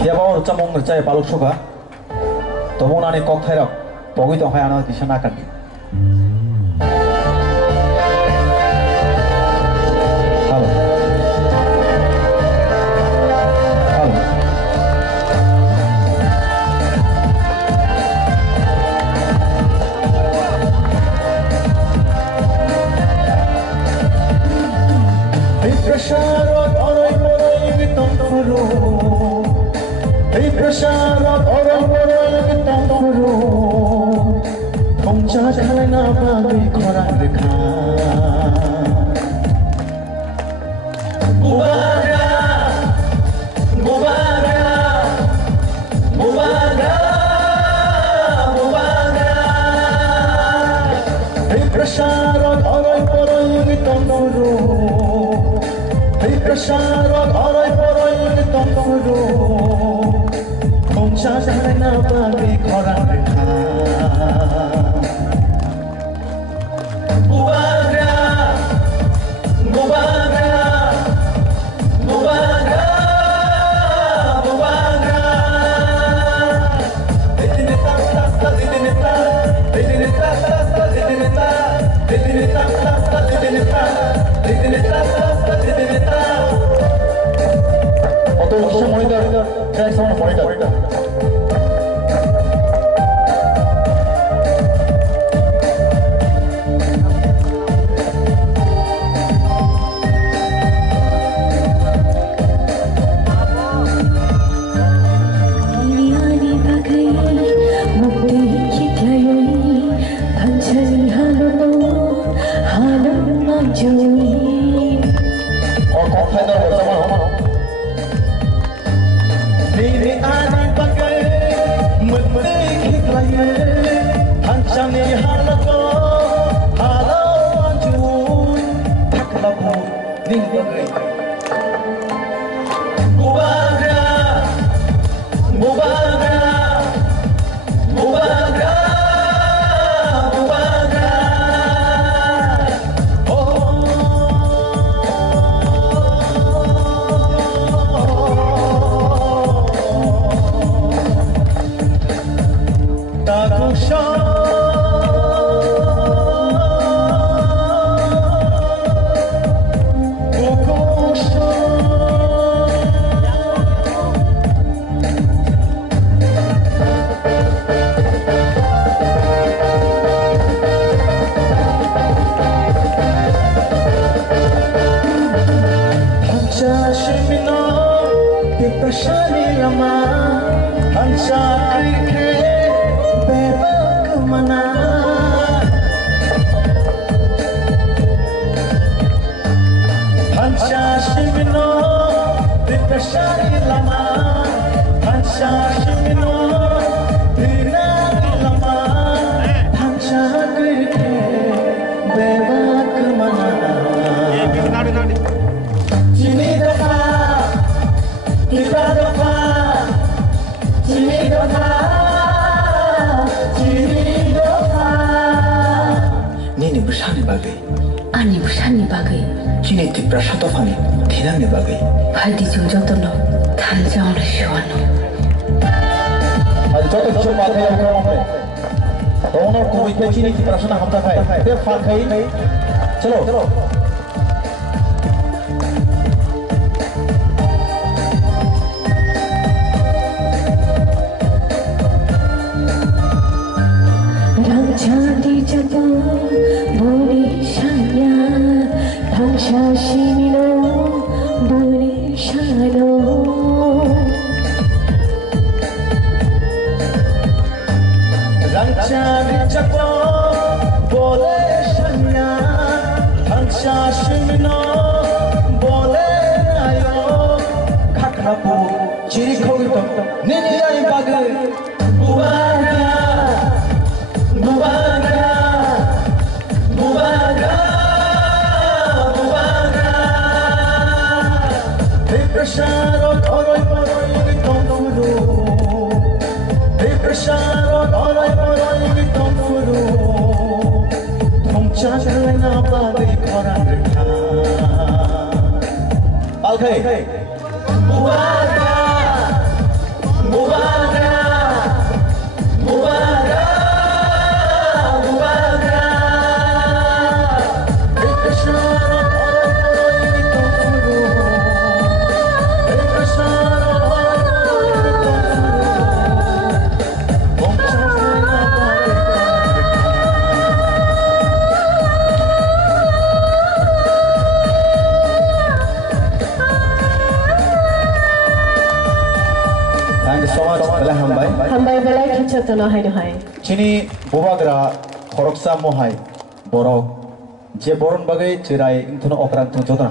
Kiabawar camong ngercaya paluk suka. Tomong nani kok thairap. Pogui tong hai anak kisah nakan. Halo. Halo. Hey prasharat orai orai bitong furu. Hey prasharat orai orai bitong furu. Pongcha khalai na bagi khorang rekha. Mubaga, mubaga, mubaga, mubaga. Hey prasharat orai orai bitong furu. Hey prasharat orai orai bitong furu. Pongcha khalai na bagi khorang rekha. Mubaga, mubaga, mubaga, mubaga. Didinita, didinita, didinita, didinita, didinita, didinita, didinita, didinita. Auto monitor, track sound monitor. चलो Okay. Thank you so much. Bela hambai. Hambai belai khichatona haino hai. Chini bubagra khoroksa mohai borok je boron bagai chirai inthono okrang thong jodona.